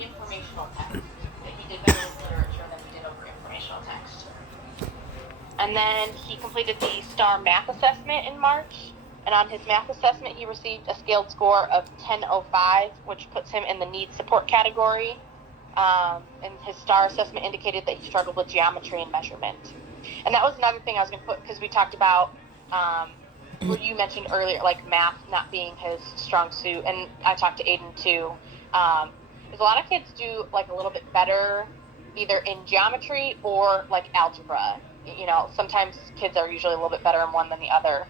informational text. He did better with literature than he did over informational text. And then he completed the STAR math assessment in March. And on his math assessment, he received a scaled score of 10.05, which puts him in the needs support category. And his STAR assessment indicated that he struggled with geometry and measurement. And that was another thing I was going to put, because we talked about what you mentioned earlier, like math not being his strong suit. And I talked to Aiden too. Because a lot of kids do like a little bit better either in geometry or like algebra. You know, sometimes kids are usually a little bit better in one than the other.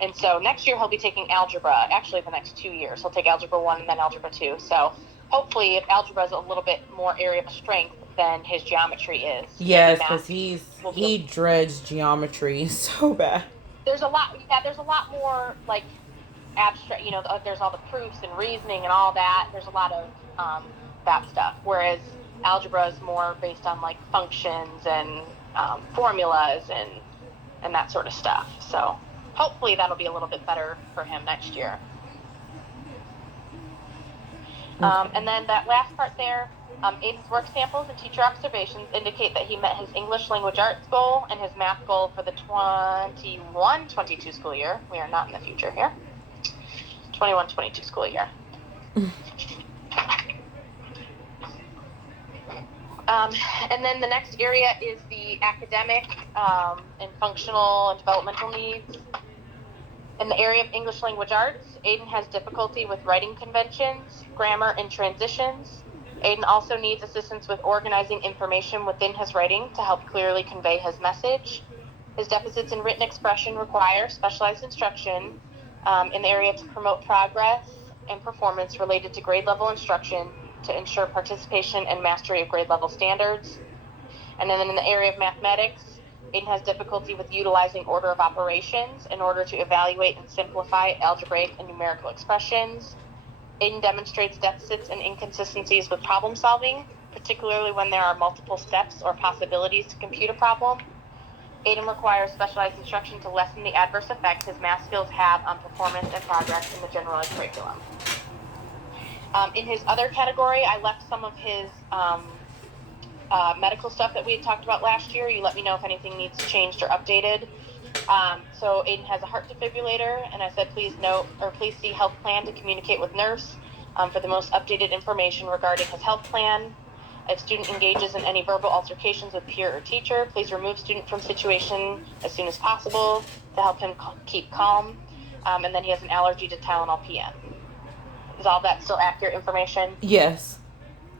And so next year he'll be taking algebra. Actually, the next 2 years. He'll take algebra 1 and then algebra 2. So hopefully if algebra is a little bit more area of strength than his geometry is. Yes, because he dreads geometry so bad. There's a lot more like abstract, you know, there's all the proofs and reasoning and all that. There's a lot of that stuff. Whereas algebra is more based on like functions and formulas and that sort of stuff. So hopefully that'll be a little bit better for him next year. And then that last part there, Aiden's work samples and teacher observations indicate that he met his English language arts goal and his math goal for the 21-22 school year. We are not in the future here. 21-22 school year. And then the next area is the academic and functional and developmental needs. In the area of English language arts, Aiden has difficulty with writing conventions, grammar, and transitions. Aiden also needs assistance with organizing information within his writing to help clearly convey his message. His deficits in written expression require specialized instruction in the area to promote progress and performance related to grade level instruction to ensure participation and mastery of grade level standards. And then in the area of mathematics, Aiden has difficulty with utilizing order of operations in order to evaluate and simplify algebraic and numerical expressions. Aiden demonstrates deficits and inconsistencies with problem solving, particularly when there are multiple steps or possibilities to compute a problem. Aiden requires specialized instruction to lessen the adverse effect his math skills have on performance and progress in the general ed curriculum. In his other category, I left some of his medical stuff that we had talked about last year. You let me know if anything needs changed or updated. So Aiden has a heart defibrillator, and I said please see health plan to communicate with nurse for the most updated information regarding his health plan. If student engages in any verbal altercations with peer or teacher, please remove student from situation as soon as possible to help him keep calm. And then he has an allergy to Tylenol PM. Is all that still accurate information? Yes.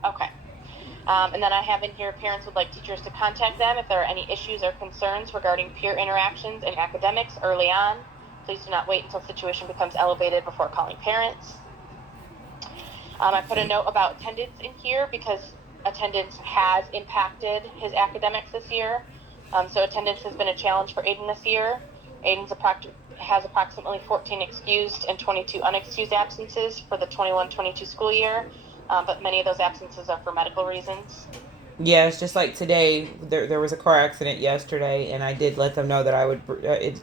Okay. And then I have in here, parents would like teachers to contact them if there are any issues or concerns regarding peer interactions and academics early on. Please do not wait until the situation becomes elevated before calling parents. I put a note about attendance in here because attendance has impacted his academics this year. So attendance has been a challenge for Aiden this year. Aiden has approximately 14 excused and 22 unexcused absences for the 21-22 school year. But many of those absences are for medical reasons. Yeah, it's just like today, there was a car accident yesterday, and I did let them know that I would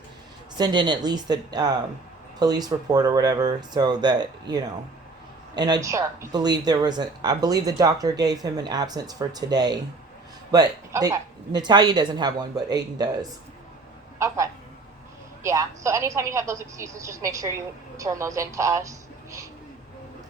send in at least the police report or whatever, so that, you know. And I believe I believe the doctor gave him an absence for today. But Natalia doesn't have one, but Aiden does. Okay. Yeah, so anytime you have those excuses, just make sure you turn those in to us.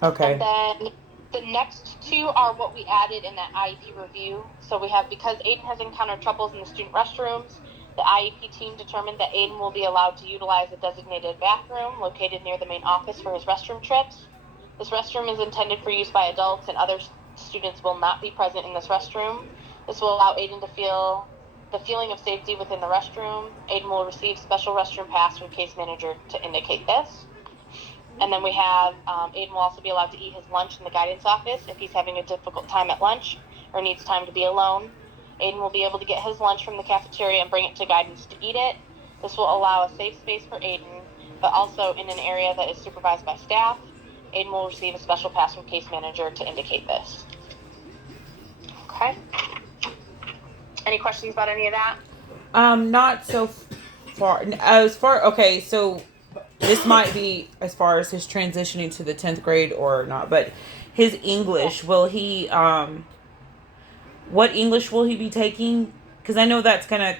Okay. And then the next two are what we added in that IEP review. So we have, because Aiden has encountered troubles in the student restrooms, the IEP team determined that Aiden will be allowed to utilize a designated bathroom located near the main office for his restroom trips. This restroom is intended for use by adults, and other students will not be present in this restroom. This will allow Aiden to feel the feeling of safety within the restroom. Aiden will receive special restroom pass from case manager to indicate this. And then we have Aiden will also be allowed to eat his lunch in the guidance office if he's having a difficult time at lunch or needs time to be alone. Aiden will be able to get his lunch from the cafeteria and bring it to guidance to eat it. This will allow a safe space for Aiden, but also in an area that is supervised by staff. Aiden will receive a special pass from case manager to indicate this. Okay. Any questions about any of that? Not so far. Okay, so this might be as far as his transitioning to the 10th grade or not, but his Yeah. English, will he what English will he be taking? Because I know that's gonna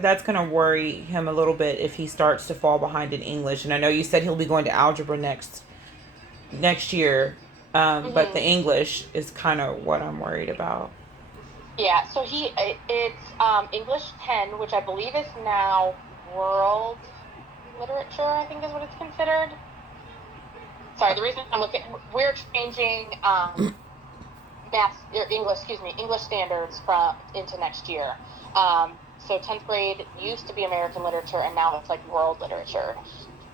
that's gonna worry him a little bit if he starts to fall behind in English. And I know you said he'll be going to algebra next year, but the hmm English is kind of what I'm worried about. Yeah. So it's English 10, which I believe is now world literature. I think is what it's considered. Sorry, the reason I'm looking, we're changing math or English, excuse me, English standards from into next year. So 10th grade used to be American literature, and now it's like world literature.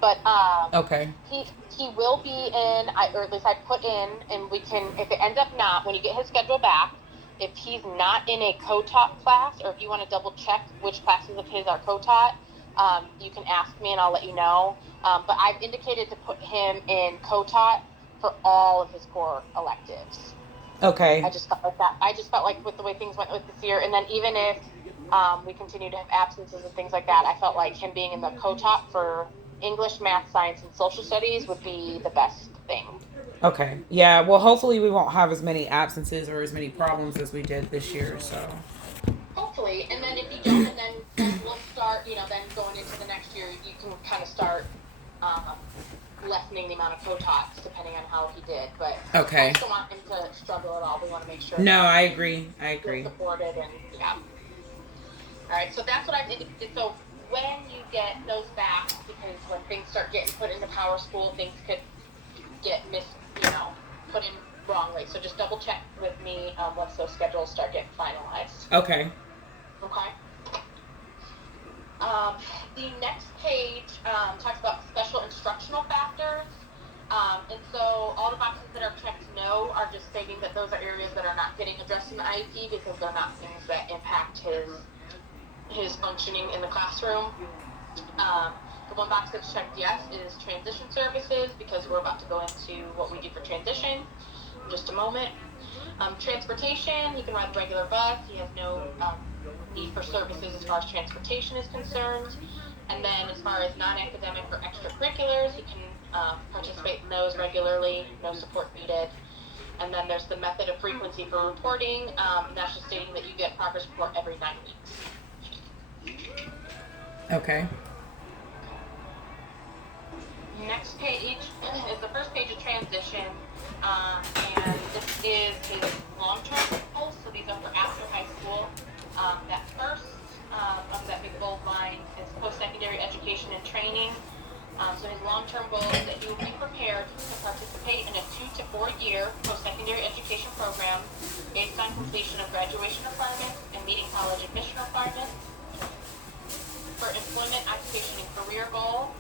But Okay. he will be in, or at least I put in, and we can, if it ends up not, when you get his schedule back, if he's not in a co-taught class, or if you want to double check which classes of his are co-taught, you can ask me and I'll let you know. But I've indicated to put him in co-taught for all of his core electives. I Okay. just felt like that. I just felt like with the way things went with this year, and then even if we continue to have absences and things like that, I felt like him being in the co-top for English, math, science, and social studies would be the best thing. Okay. Yeah. Well, hopefully we won't have as many absences or as many problems as we did this year. So. Hopefully, and then if you don't, and then we'll start. Then going into the next year, you can kind of start um, lessening the amount of co-tots depending on how he did. But I Okay. just don't want him to struggle at all. We want to make sure No, that I he agree. I feels agree. supported and yeah. All right, so that's what I've indicated. So when you get those back, because when things start getting put into Power School, things could get put in wrongly. So just double check with me once those schedules start getting finalized. Okay. Okay. Um, the next page talks about special instructional factors. And so all the boxes that are checked no are just stating that those are areas that are not getting addressed in the IEP because they're not things that impact his functioning in the classroom. Um, the one box that's checked yes is transition services because we're about to go into what we do for transition in just a moment. Transportation, he can ride the regular bus. He has no need for services as far as transportation is concerned. And then as far as non-academic or extracurriculars, he can participate in those regularly, no support needed. And then there's the method of frequency for reporting, and that's just stating that you get progress report every 9 weeks. Okay. Next page is the first page of transition, and this is his long-term goals. So these are for after high school. That first of that big bold line is post-secondary education and training. So his long-term goal is that he will be prepared to participate in a 2 to 4 year post-secondary education program based on completion of graduation requirements and meeting college admission requirements. For employment, occupation, and career goal,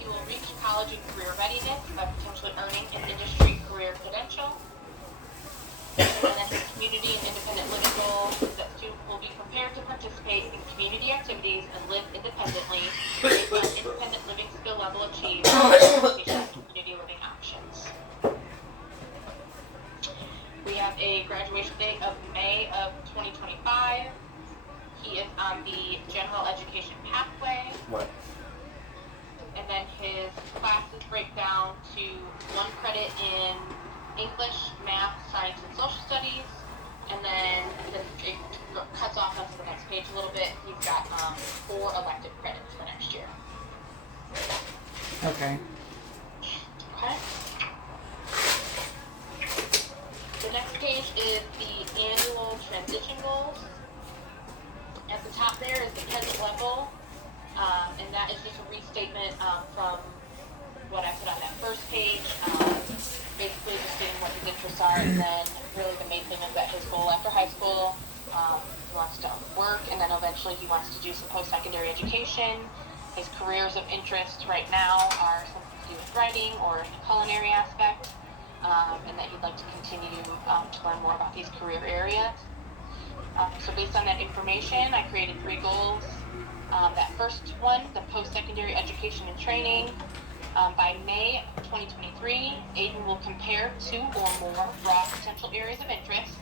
he will reach college and career readiness by potentially earning an industry career credential. And then his community and independent living goal is that students will be prepared to participate in community activities and live independently based on independent living skill level achieved and community living options. We have a graduation date of May of 2025. He is on the general education pathway. What? And then his classes break down to 1 credit in English, math, science, and social studies. And then it cuts off onto the next page a little bit. He's got 4 elective credits for next year. Okay. Okay. The next page is the annual transition goals. At the top there is the present level, and that is just a restatement from what I put on that first page, basically just stating what his interests are, and then really the main thing is that his goal after high school, he wants to work, and then eventually he wants to do some post-secondary education. His careers of interest right now are something to do with writing or the culinary aspect, and that he'd like to continue to learn more about these career areas. So based on that information, I created 3 goals. That first one, the post-secondary education and training. By May 2023, Aiden will compare 2 or more broad potential areas of interest,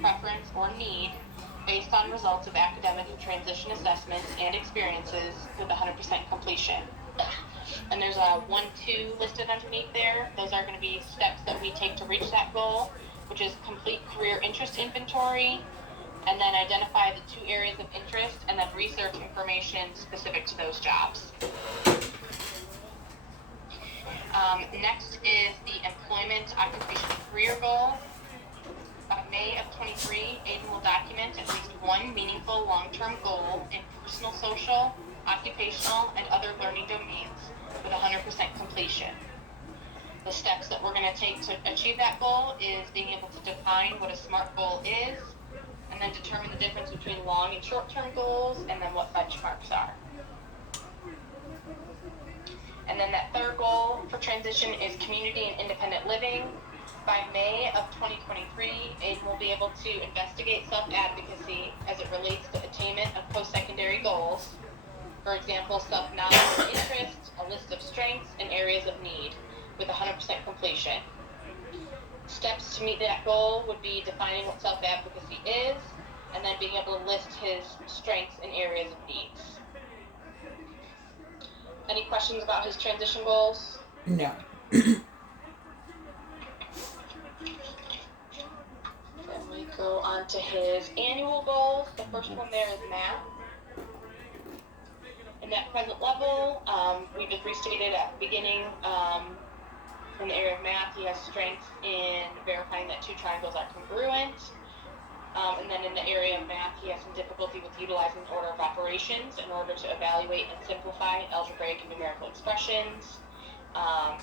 preference, or need based on results of academic and transition assessments and experiences with 100% completion. And there's a 1-2 listed underneath there. Those are going to be steps that we take to reach that goal, which is complete career interest inventory, and then identify the 2 areas of interest, and then research information specific to those jobs. Next is the employment, occupation, career goal. By May of 23, Aiden will document at least one meaningful long-term goal in personal, social, occupational, and other learning domains with 100% completion. The steps that we're going to take to achieve that goal is being able to define what a SMART goal is, and then determine the difference between long and short-term goals, and then what benchmarks are. And then that third goal for transition is community and independent living. By May of 2023, Aiden will be able to investigate self-advocacy as it relates to attainment of post-secondary goals. For example, self-knowledge and interest, a list of strengths, and areas of need with 100% completion. Steps to meet that goal would be defining what self-advocacy is, and then being able to list his strengths and areas of needs. Any questions about his transition goals? No. Then we go on to his annual goals. The first one there is math. In that present level, we just restated at the beginning, in the area of math, he has strengths in verifying that 2 triangles are congruent. And then in the area of math, he has some difficulty with utilizing the order of operations in order to evaluate and simplify algebraic and numerical expressions.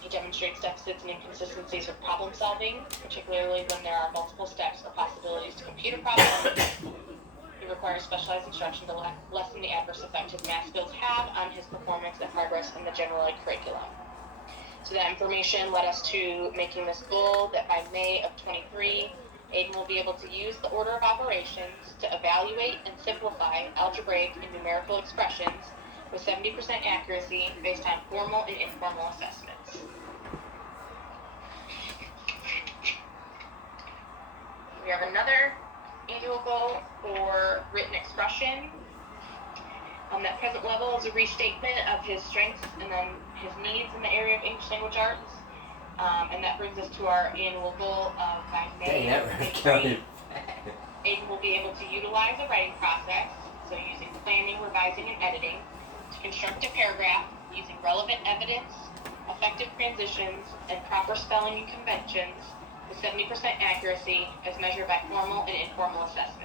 He demonstrates deficits and inconsistencies with problem solving, particularly when there are multiple steps or possibilities to computer problems. He requires specialized instruction to lessen the adverse effect his math skills have on his performance and progress in the general ed curriculum. So that information led us to making this goal that by May of 23, Aiden will be able to use the order of operations to evaluate and simplify algebraic and numerical expressions with 70% accuracy based on formal and informal assessments. We have another annual goal for written expression. That present level is a restatement of his strengths and then his needs in the area of English language arts. And that brings us to our annual goal of by May. Aiden will be able to utilize a writing process, so using planning, revising, and editing, to construct a paragraph using relevant evidence, effective transitions, and proper spelling and conventions with 70% accuracy as measured by formal and informal assessments.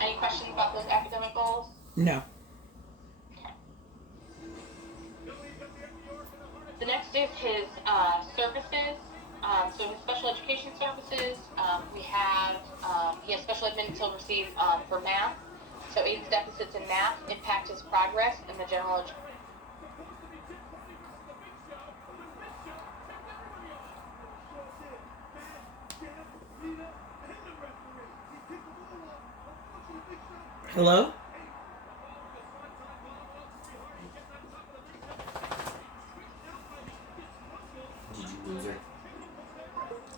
Any questions about those academic goals? No. The next is his services. So his special education services, he has special admin he'll receive for math. So Aiden's deficits in math impact his progress in the general education. Hello? Did you lose her?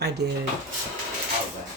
I did. How was that?